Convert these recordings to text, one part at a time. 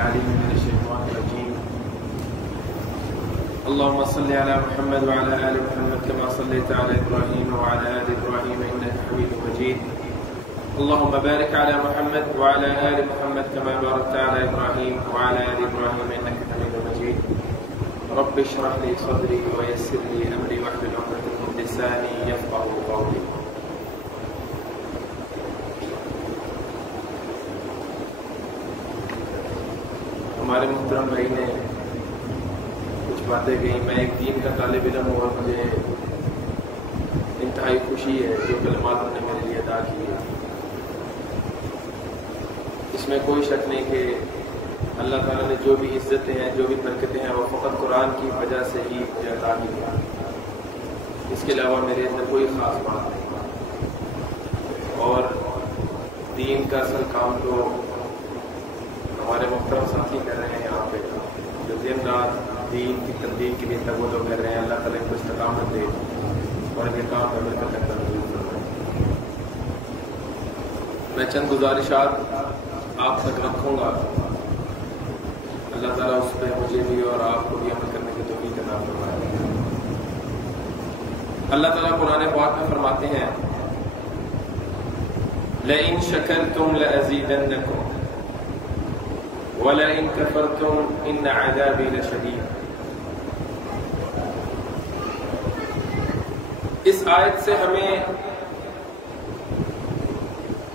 العليم من الشيطان الرجيم. اللهم صل على محمد وعلى آل محمد كما صليت على إبراهيم وعلى آل إبراهيم إنك حميد مجيد. اللهم بارك على محمد وعلى آل محمد كما باركت على إبراهيم وعلى آل إبراهيم إنك حميد مجيد. رب اشرح لي صدري ويسر لي أمري واحلل عقدة من لساني يفقهوا قولي. ہمارے محترم بھائی نے کچھ باتیں کہیں. میں ایک دین کا طالب علم ہوں اور مجھے انتہائی خوشی ہے جو کلمات انہوں نے میرے لیے ادا کیے. اس میں کوئی شک نہیں کہ اللہ تعالیٰ نے جو بھی عزتیں ہیں جو بھی برکتیں ہیں وہ فقط قرآن کی وجہ سے ہی مجھے عطا کی ہے. اس کے علاوہ میرے اندر کوئی خاص بات نہیں. اور دین کا اصل کام تو ہمارے محترم ساتھی کر رہے ہیں یہاں پہ جو دن رات دین کی تبدیل کے لیے تگود کر رہے ہیں. اللہ تعالیٰ کو استقامت دے اور ان کے کام میں برکت عطا فرمائے. میں چند گزارشات آپ تک رکھوں گا. اللہ تعالیٰ اس پہ مجھے بھی اور آپ کو بھی عمل کرنے کی توفیق عطا فرمائے. اللہ تعالیٰ قرآن پاک میں فرماتے ہیں لَإِن شَكَرْتُمْ لَأَزِيدَنَّكُمْ وَلَئِن كَفَرْتُمْ إِنَّ عَذَابِي لَشَدِيدٌ. اس آیت سے ہمیں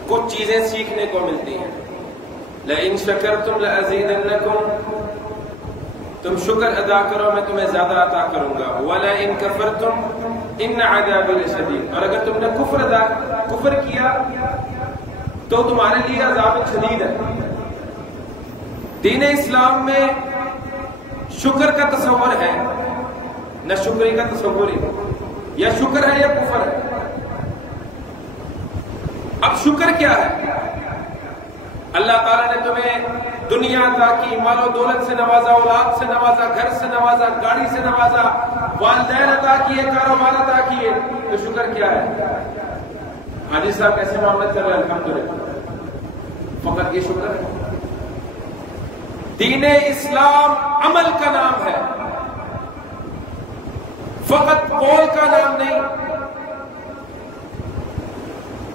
کچھ چیزیں سیکھنے کو ملتی ہیں. لَئِن شَكَرْتُمْ لَأَزِيدَنَّكُمْ تم شکر ادا کرو میں تمہیں زیادہ عطا کروں گا. وَلَئِن كَفَرْتُمْ إِنَّ عَذَابِي لَشَدِيدٌ اور اگر تم نے کفر کیا تو تمہارے لیے عذاب شدید ہے. دین اسلام میں شکر کا تصور ہے نہ شکری کا تصور ہے. یا شکر ہے یا کفر ہے. اب شکر کیا ہے؟ اللہ تعالیٰ نے تمہیں دنیا عطا کی, مال و دولت سے نوازا, اولاد سے نوازا, گھر سے نوازا, گاڑی سے نوازا, والدین عطا کیے, کاروبار عطا کیے. تو شکر کیا ہے؟ حاجی صاحب کیسے معاملت کر رہے ہیں؟ الحمدللہ. فقط یہ شکر ہے؟ دین اسلام عمل کا نام ہے, فقط قول کا نام نہیں.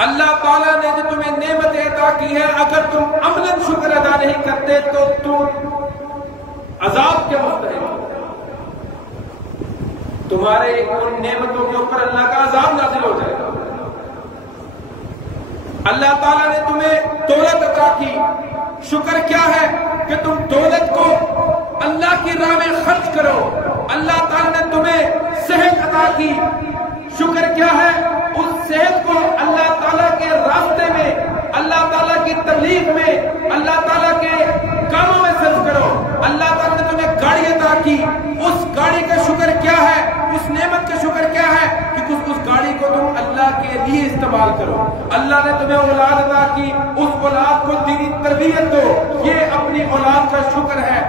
اللہ تعالیٰ نے جو تمہیں نعمت عطا کی ہے اگر تم عملاً شکر ادا نہیں کرتے تو تم عذاب کے مستحق ہو. تمہارے ان نعمتوں کے اوپر اللہ کا عذاب نازل ہو جائے گا. اللہ تعالیٰ نے تمہیں دولت عطا کی. شکر کیا ہے کہ تم دولت کو اللہ کی راہ میں خرچ کرو. اللہ تعالیٰ نے تمہیں صحت عطا کی. شکر کیا ہے؟ اس صحت کو اللہ تعالیٰ کے راستے میں, اللہ تعالیٰ کی تبلیغ میں, اللہ تعالیٰ کے کاموں میں صرف کرو. اللہ تعالیٰ نے تمہیں گاڑی عطا کی. اس گاڑی کا شکر کیا ہے؟ اس نعمت کا شکر کیا ہے کہ اس گاڑی کو تم اللہ کے لیے استعمال کرو. اللہ نے تمہیں اولاد عطا کی. اس اولاد کو دینی تربیت دو. یہ اپنی اولاد کا شکر ہے.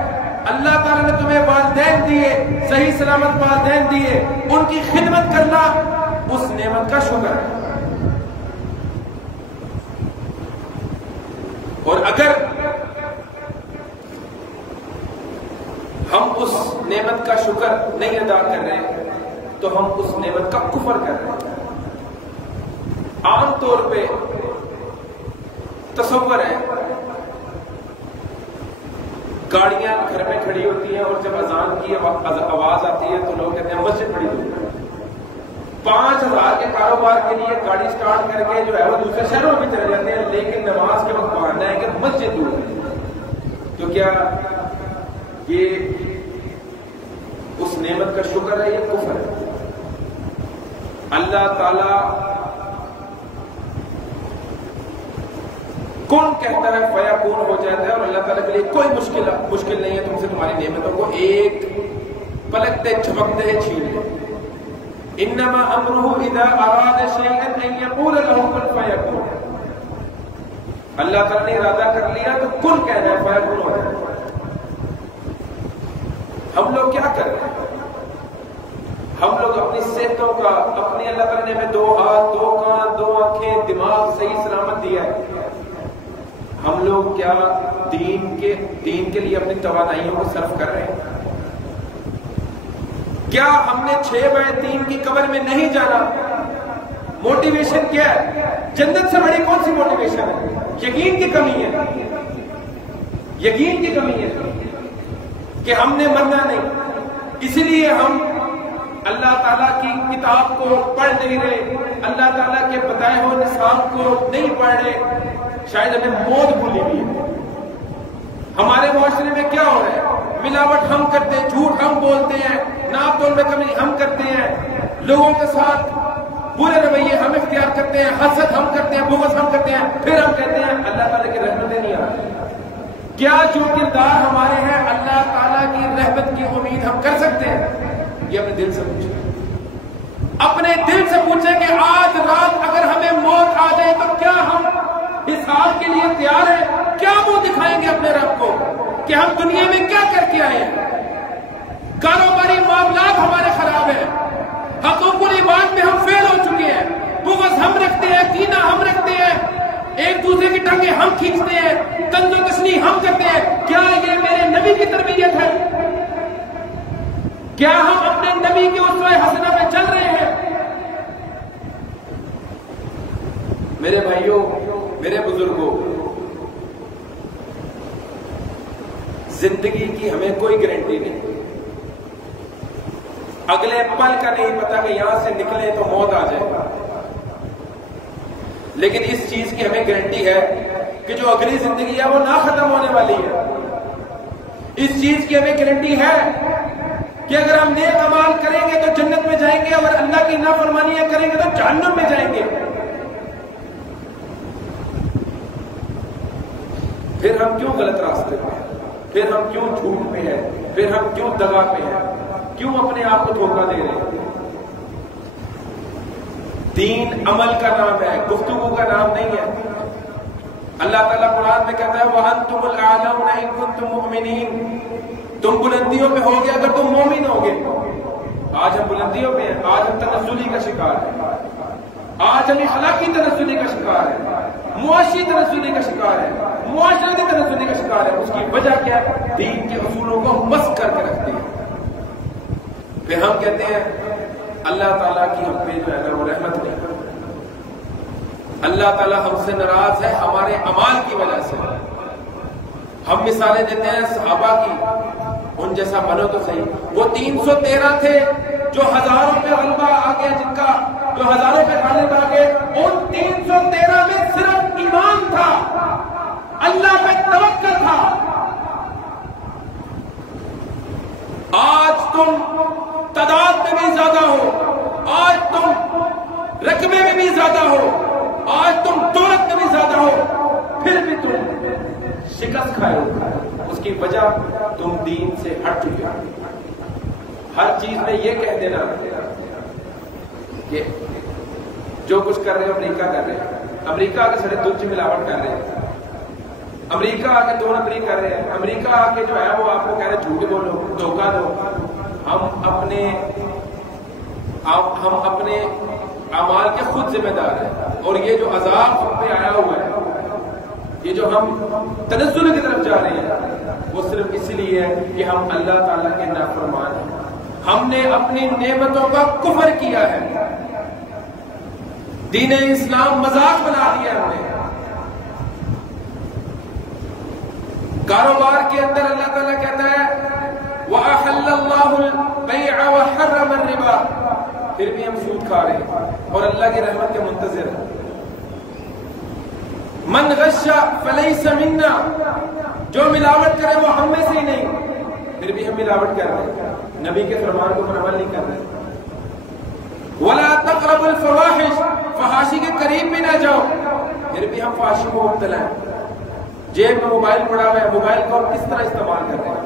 اللہ تعالیٰ نے تمہیں والدین دیے, صحیح سلامت والدین دیے, ان کی خدمت کرنا اس نعمت کا شکر ہے. اور اگر ہم اس نعمت کا شکر نہیں ادا کر رہے تو ہم اس نعمت کا کفر کر رہے ہیں. عام طور پہ تصور ہے گاڑیاں گھر میں کھڑی ہوتی ہیں اور جب اذان کی آواز آتی ہے تو لوگ کہتے ہیں مسجد کھڑی ہوئی ہے. 5,000 کے کاروبار کے لیے گاڑی سٹارٹ کر کے جو ہے وہ دوسرے شہروں میں چلے جاتے ہیں, لیکن نماز کے وقت بہانا ہے کہ مسجد دور ہے. تو کیا یہ اس نعمت کا شکر ہے یا کفر ہے؟ اللہ تعالی کون کہتا ہے فیکون ہو جاتا ہے, اور اللہ تعالیٰ کے لیے کوئی مشکل نہیں ہے تم سے تمہاری نعمتوں کو ایک پلکتے جھپکتے ہیں چھین لو. انما امرہ اذا اراد شیئا ان یقول له کن فیکون. اللہ تعالیٰ نے ارادہ کر لیا تو کن کہنا ہے, فیکون ہو جائے. ہم لوگ کیا کر رہے ہیں؟ ہم لوگ اپنی صحتوں کا, اپنی اللہ تعالیٰ نے ہمیں 2 ہاتھ, 2 کان, 2 آنکھیں, دماغ صحیح سلامت دیا ہے. ہم لوگ کیا دین کے دین کے لیے اپنی توانائیوں کو صرف کر رہے ہیں؟ کیا ہم نے 6/3 کی قبر میں نہیں جانا؟ موٹیویشن کیا ہے؟ جنت سے بڑی کون سی موٹیویشن ہے؟ یقین کی کمی ہے، یقین کی کمی ہے کہ ہم نے مرنا نہیں، اسی لیے ہم اللہ تعالیٰ کی کتاب کو پڑھ نہیں رہے، اللہ تعالیٰ کے بتائے ہوئے نصاب کو نہیں پڑھ رہے، شاید ہمیں موت بھولی ہوئی ہے۔ ہمارے معاشرے میں کیا ہو رہا ہے؟ ملاوٹ ہم کرتے ہیں، جھوٹ ہم بولتے ہیں، ناپ تول میں کمی ہم کرتے ہیں، لوگوں کے ساتھ برے رویے ہم اختیار کرتے ہیں، حسد ہم کرتے ہیں، بغض ہم کرتے ہیں، پھر ہم کہتے ہیں اللہ تعالیٰ کی رحمتیں نہیں آتی۔ کیا جو کردار ہمارے ہیں اللہ تعالیٰ کی رحمت کی امید ہم کر سکتے ہیں؟ یہ اپنے دل سے پوچھیں، اپنے دل سے پوچھیں کہ آج رات اگر ہمیں موت آ جائے تو کیا ہم حساب کے لیے تیار ہیں؟ کیا وہ دکھائیں گے اپنے رب کو کہ ہم دنیا میں کیا کر کے آئے ہیں؟ کاروباری معاملات ہمارے خراب ہیں، حقوق العباد میں ہم فیل ہو چکے ہیں، بغض ہم رکھتے ہیں، کینہ ہم رکھتے ہیں، ایک دوسرے کی ٹانگیں ہم کھینچتے ہیں، طنز و تشنیع ہم کرتے ہیں۔ کیا یہ میرے نبی کی تربیت ہے؟ کیا ہم اپنے نبی کے اسوہ حسنہ پہ چل رہے ہیں؟ میرے بھائیوں، میرے بزرگوں، زندگی کی ہمیں کوئی گارنٹی نہیں، اگلے پل کا نہیں پتا کہ یہاں سے نکلے تو موت آ جائے، لیکن اس چیز کی ہمیں گارنٹی ہے کہ جو اگلی زندگی ہے وہ نہ ختم ہونے والی ہے۔ اس چیز کی ہمیں گارنٹی ہے کہ اگر ہم نیک اعمال کریں گے تو جنت میں جائیں گے، اور اللہ کی نافرمانیاں کریں گے تو جہنم میں جائیں گے۔ پھر ہم کیوں غلط راستے پہ ہیں؟ پھر ہم کیوں جھوٹ پہ ہیں؟ پھر ہم کیوں دغا پہ ہیں؟ کیوں اپنے آپ کو دھوکہ دے رہے ہیں؟ دین عمل کا نام ہے، گفتگو کا نام نہیں ہے۔ اللہ تعالیٰ قرآن میں کہتا ہے وَأَنْتُمُ الْأَعْلَوْنَ إِن كُنتُم مُؤْمِنِينَ، تم بلندیوں پہ ہوگے اگر تم مومن ہوگے۔ آج ہم بلندیوں پہ ہیں، آج ہم تنزلی کا شکار ہیں، آج ہم اخلاقی تنزلی کا شکار ہیں، معاشی تنزلی کا شکار ہے، معاشرتی تنزلی کا شکار ہے۔ اس کی وجہ کیا ہے؟ دین کے اصولوں کو مسخ کر کے رکھتے ہیں۔ پھر ہم کہتے ہیں اللہ تعالیٰ کی ہم پہ جو ہے نا وہ رحمت نہیں، اللہ تعالیٰ ہم سے ناراض ہے ہمارے اعمال کی وجہ سے۔ ہم مثالیں دیتے ہیں صحابہ کی، ان جیسا بنو تو صحیح۔ وہ 313 تھے جو ہزاروں پہ غلبہ آ گیا، جن کا جو ہزاروں پہ غالب آ گئے، ان 313 میں صرف ایمان تھا، اللہ پہ توکل تھا۔ آج تم تعداد میں بھی زیادہ ہو، آج تم رقبے میں بھی زیادہ ہو، آج تم دولت میں بھی زیادہ ہو، پھر بھی تم شکست کھائے ہو۔ اس کی وجہ تم دین سے ہٹ چکے ہو۔ ہر چیز میں یہ کہہ دینا کہ جو کچھ کر رہے ہو امریکہ کر رہے ہیں، امریکہ کے سارے دودھ ملاوٹ کر رہے ہیں، امریکہ آ کے 2 نمبری کر رہے ہیں، امریکہ آ کے جو ہے وہ آپ کو کہہ رہے جھوٹ بولو، دھوکہ دو۔ ہم اپنے اعمال کے خود ذمہ دار ہیں، اور یہ جو عذاب ہم پہ آیا ہوا ہے، یہ جو ہم تنزل کی طرف جا رہے ہیں، وہ صرف اس لیے ہے کہ ہم اللہ تعالیٰ کے نافرمان ہیں، ہم نے اپنی نعمتوں کا کفر کیا ہے، دین اسلام مذاق بنا دیا ہم نے۔ کاروبار کے اندر اللہ تعالیٰ کہتا ہے وَأَحَلَّ اللَّهُ الْبَيْعَ وَحَرَّمَ الرِّبَا، پھر بھی ہم سود کھا رہے ہیں اور اللہ کی رحمت کے منتظر ہیں۔ من غش فلیس منا، جو ملاوٹ کرے وہ ہم میں سے ہی نہیں، پھر بھی ہم ملاوٹ کر رہے ہیں، نبی کے فرمان کو عمل نہیں کر رہے۔ وَلَا تَقْرَبُوا الْفَوَاحِشَ، فحاشی کے قریب بھی نہ جاؤ، پھر بھی ہم فحاشی کو مبتلا ہیں۔ جیب میں موبائل پڑا ہوا ہے، موبائل کو ہم کس طرح استعمال کر رہے ہیں،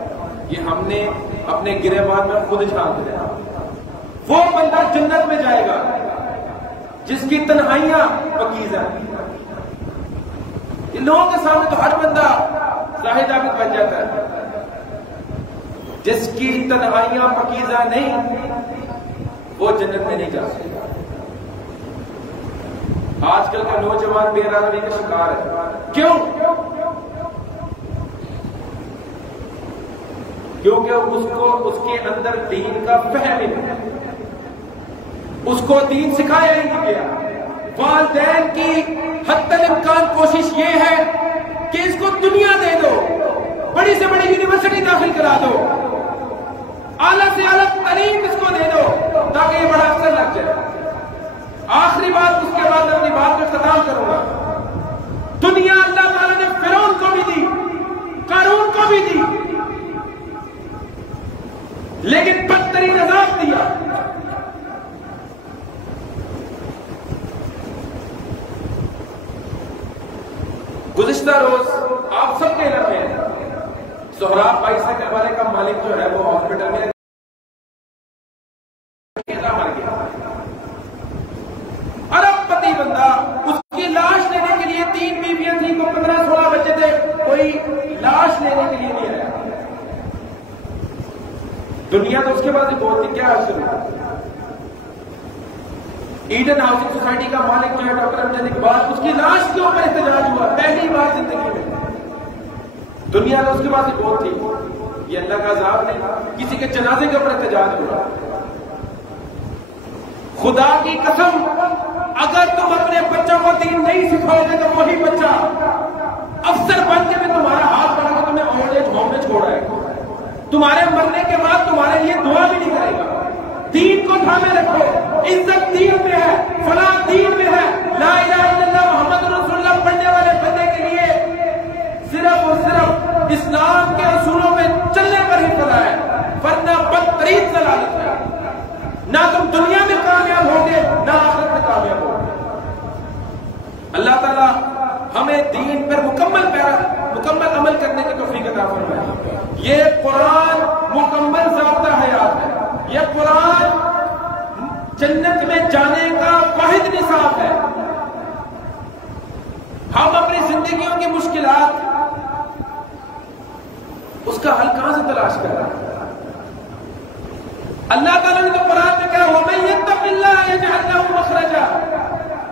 یہ ہم نے اپنے گریبان میں خود جھانک لیا۔ وہ بندہ جنت میں جائے گا جس کی تنہائیاں پاکیزہ ہیں۔ ان لوگوں کے سامنے تو ہر بندہ زاہد عابد بن جاتا ہے، جس کی تنہائیاں پاکیزہ نہیں وہ جنت میں نہیں جا سکتا۔ آج کل کا نوجوان بے راضی کا شکار ہے، کیوں؟ کیونکہ اس کے اندر دین کا فہم ہی نہیں، اس کو دین سکھایا ہی نہیں گیا۔ والدین کی حتی الامکان کوشش یہ ہے کہ اس کو دنیا دے دو، بڑی سے بڑی یونیورسٹی داخل کرا دو، اعلیٰ سے اعلیٰ تعلیم اس کو دے دو تاکہ یہ بڑا افسر لگ جائے۔ آخری بات، اس کے بعد اپنی بات کو ختم کروں گا۔ دنیا اللہ تعالیٰ نے فرعون کو بھی دی، قارون کو بھی دی، لیکن بدترین عذاب دیا۔ گزشتہ روز آپ سب کے علم میں سہراب پیسہ کے والے کا مالک جو ہے وہ ہاسپٹل میں مر گیا، ارب پتی بندہ، اس کی لاش لینے کے لیے 3 بیویاں تھیں، کو 15-16 بچے تھے، کوئی لاش لینے کے لیے نہیں آیا۔ دنیا تو اس کے بعد بہت ہی کیا حاصل ہوا۔ ایڈن ہاؤسنگ سوسائٹی کا مالک جو ہے ڈاکٹر امجد اقبال، اس کی لاش کے اوپر احتجاج ہوا پہلی بار زندگی میں۔ دنیا تو اس کے بعد بہت تھی، یہ اللہ کا عذاب نہیں، کسی کے جنازے کے اوپر احتجاج ہوا۔ خدا کی قسم، اگر تم اپنے بچوں کو دین نہیں سکھاؤ گے تو وہی بچہ افسر بن کے بھی تمہارا ہاتھ بڑھا کے تمہیں اولڈ ایج ہوم میں چھوڑا ہے، تمہارے مرنے کے بعد تمہارے لیے دعا بھی نہیں کرے گا۔ دین کو تھامے رکھو، عزت دین میں ہے، فلاح دین میں ہے۔ لا الہ الا اللہ محمد رسول اللہ پڑھنے والے بندے کے لیے صرف اور صرف اسلام کے اصولوں میں چلنے پر ہی فلاح ہے، ورنہ بدترین ضلالت ہے۔ نہ تم دنیا میں کامیاب ہوگے نہ آخرت میں کامیاب ہوگے۔ اللہ تعالیٰ ہمیں دین پر مکمل عمل کرنے کی توفیق عطا فرمائے۔ یہ قرآن مکمل ضابطہ حیات ہے، یہ قرآن جنت میں جانے کا واحد نصاب ہے۔ ہم اپنی زندگیوں کی مشکلات اس کا حل کہاں سے تلاش کر رہے ہیں؟ اللہ تعالیٰ نے تو قرآن میں کہا وَمَن يَتَّقِ اللَّهَ يَجْعَلْ لَهُ مَخْرَجًا،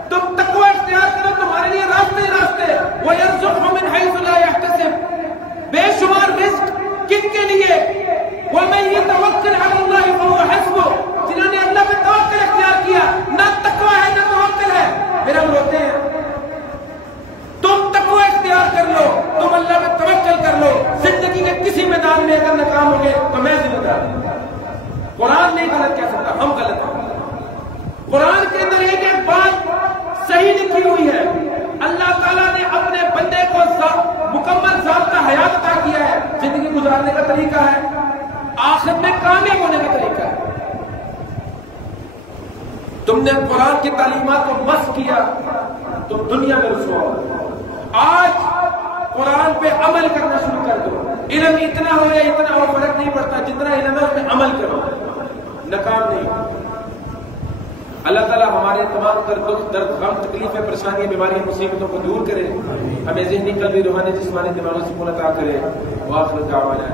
تم تقوی اختیار کرو، تمہارے لیے راستے وَيَرْزُقْهُ مِنْ حَيْثُ لَا يَحْتَسِبُ، بے شمار رزق کن کے لیے؟ وَمَن يَتَوَكَّلْ عَلَى اللَّهِ فَهُوَ حَسْبُهُ، جنہوں نے اللہ پہ توکل اختیار کیا، نہ تقوی ہے نہ توکل ہے، پھر ہم روتے ہیں۔ تم تقوی اختیار کر لو، تم اللہ پہ توکل کر لو، زندگی کے کسی میدان میں اگر ناکام ہوگے تو میں ذمہ دار ہوں۔ قرآن نہیں غلط کہہ سکتا، ہم غلط ہیں۔ قرآن کے اندر ایک ایک بات صحیح لکھی ہوئی ہے۔ اللہ تعالیٰ نے اپنے بندے کو مکمل ضابطہ حیات عطا کیا ہے، زندگی گزارنے کا طریقہ ہے، آخرت میں کامیاب ہونے کا طریقہ ہے۔ تم نے قرآن کی تعلیمات کو مس کیا، تم دنیا میں رسوا ہو۔ آج قرآن پہ عمل کرنا شروع کر دو۔ علم اتنا ہو یا اتنا ہو فرق نہیں پڑتا، جتنا علم ہے اس پہ عمل کرو، ناکام نہیں۔ اللہ تعالیٰ ہمارے تمام دکھ، درد، غم، تکلیفیں، پریشانیاں، بیماریاں، مصیبتوں کو دور کرے، ہمیں ذہنی، قلبی، روحانی، جسمانی، دماغی سکون عطا کرے۔ وآخر دعوانا